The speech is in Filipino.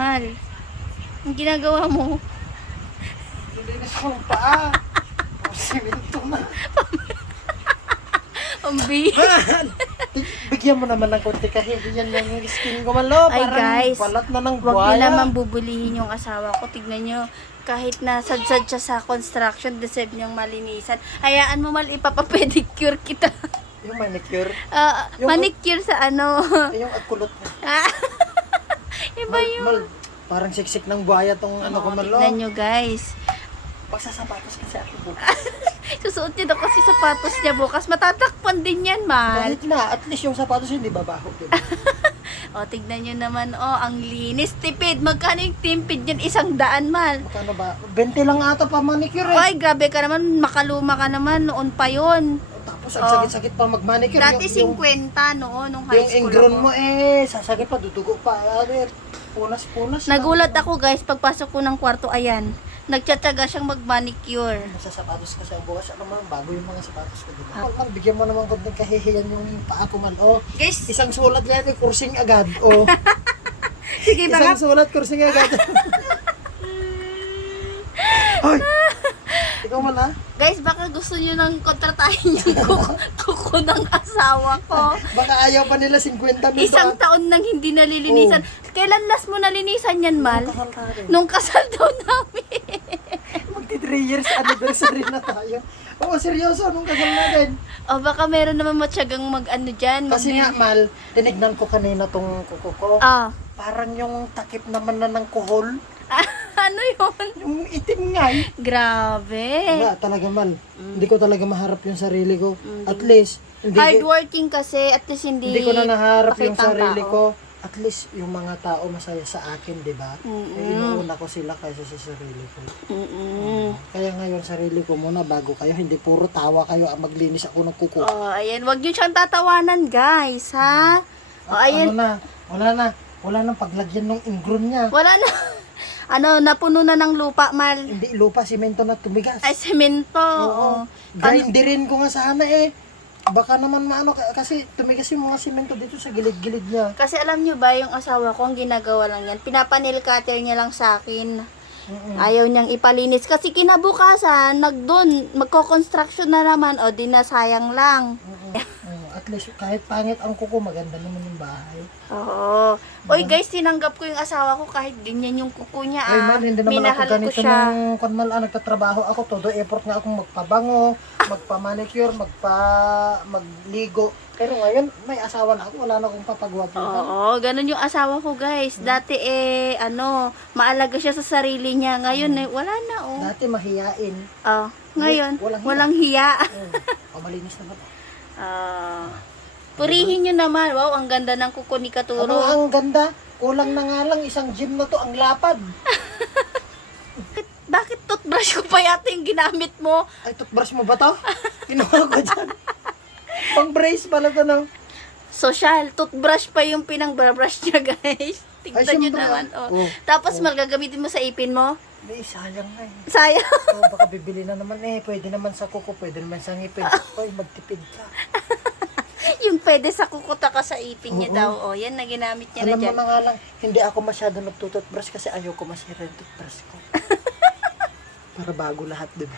Mal, ang ginagawa mo, Linis ko ang paa. Simento na. ang bi- Man! Bigyan mo naman ng konti kahihiyan yung skin ko man lo. Ay, guys, balat na ng Huwag niyo naman bubulihin yung asawa ko. Tignan niyo, kahit na sadsad siya sa construction, deserve niyang malinisan. Hayaan mo mal, ipapapedicure kita. Yung manicure. Ah, Yung- manicure sa ano. Yung agkulot mo. Mal, yun. mal, parang siksik ng buhaya tong ano ko man lo. Tignan niyo guys. Pagsasapatos kasi ako po. Susuot niya daw kasi sapatos niya bukas. Matatakpan din yan, man. Kahit na, at least yung sapatos hindi babaho. Diba? O, tignan niyo naman, oh, ang linis. Tipid. Magkano yung tipid yan? Isang daan, mal. Magkano ba? 20 lang ata pa manicure eh. Ay, grabe ka naman. Makaluma ka naman. Noon pa yon. Tapos ang sakit-sakit pa mag-manicure. Dati yung, 50 noon, nung high yung school ingron ako. mo eh, sasakit pa, dudugo pa. Ano, punas-punas. Nagulat ako guys, pagpasok ko ng kwarto, ayan. Nagtsatsaga siyang mag-manicure. Nasa sapatos kasi ang bukas. Ano man, bago yung mga sapatos ko. Diba? Ah. bigyan mo naman konting kahihiyan yung paa ko man. Oh, Guys, isang sulat yan, eh, kursing agad. Oh, sige isang sulat, kursing agad. Hoy! Man ah. Guys, baka gusto niyo nang kontratahin yung kuko, kuko ng asawa ko. Baka ayaw pa nila 50 mil Isang taon nang hindi nalilinisan. Kailan last mo nalinisan yan, Mal? Kasal ka rin. Nung kasal daw namin. Magti 3 years anniversary na tayo. Oo, seryoso, nung kasal natin. o baka meron naman matyagang mag-ano dyan. Kasi mag- nga, Mal, tinignan ko kanina tong kuko ko. Ah, Parang yung takip naman na ng kuhol. Ano yun? Yung itim nga eh. Grabe. Wala, talaga Mal. Hindi ko talaga maharap yung sarili ko. At least, hindi, Hardworking kasi, at least hindi... hindi ko na naharap yung pakitang sarili tao. ko. At least, yung mga tao masaya sa akin, di ba? Eh, inuuna ko sila kaysa sa sarili ko. Mm-mm. Kaya ngayon, sarili ko muna bago kayo. Hindi puro tawa kayo. ah, Maglinis ako ng kuko. Oh, ayan. Wag niyo siyang tatawanan, guys, ha? O, At ayan. Ano na, wala na. Wala nang paglagyan ng ingron niya. Wala na. Ano, napuno na ng lupa, Mal. Hindi lupa, simento na tumigas. Ay, semento. Oo. Grinderin ko nga sana eh. Baka naman maano, kasi tumigas yung mga simento dito sa gilid-gilid niya. Kasi alam niyo ba, yung asawa ko, ang ginagawa lang yan, pinapanil cutter niya lang sa akin. Ayaw niyang ipalinis. Kasi kinabukasan, nagdun, magko-construction na naman, o di na sayang lang. At least kahit pangit ang kuko, maganda naman yung bahay. Oo. Oy guys, tinanggap ko yung asawa ko kahit ganyan yung kuko niya. Ay Ah. man, hindi naman Minahal ako ko ganito siya. nung kunmal ah, nagtatrabaho ako. Todo effort nga akong magpabango, magpa-manicure, magpa magligo. Pero ngayon, may asawa na ako, wala na akong papagwapo. Oo, ganun yung asawa ko guys. Dati eh, ano, maalaga siya sa sarili niya. Ngayon eh, wala na oh. Dati mahiyain. Oh, ngayon, Walang hiya. walang hiya. Oh, oh, malinis naman. Ah. purihin nyo naman. Wow, ang ganda ng kuko ni Ano Katuro. ang ganda? Kulang na nga lang isang gym na to, ang lapad. Bakit toothbrush ko pa yata yung ginamit mo? Ay, toothbrush mo ba to? Kinuha ko dyan. Pang brace pala to no? Social, toothbrush pa yung pinang-brush niya guys. Ay, Tignan nyo syempre, naman. Oh. Oh. Tapos mal gagamitin mo sa ipin mo. May sayang nga eh. Sayang. Oh, baka bibili na naman eh. Pwede naman sa kuko, pwede naman sa ngipin. Hoy, magtipid ka. yung pwede sa kukuta ka sa ipin niya Oo. daw. Oh, yan na ginamit niya na Alam mo dyan. na nga lang, hindi ako masyado nagtututbrush kasi ayaw ko masira yung toothbrush ko. Para bago lahat, di ba?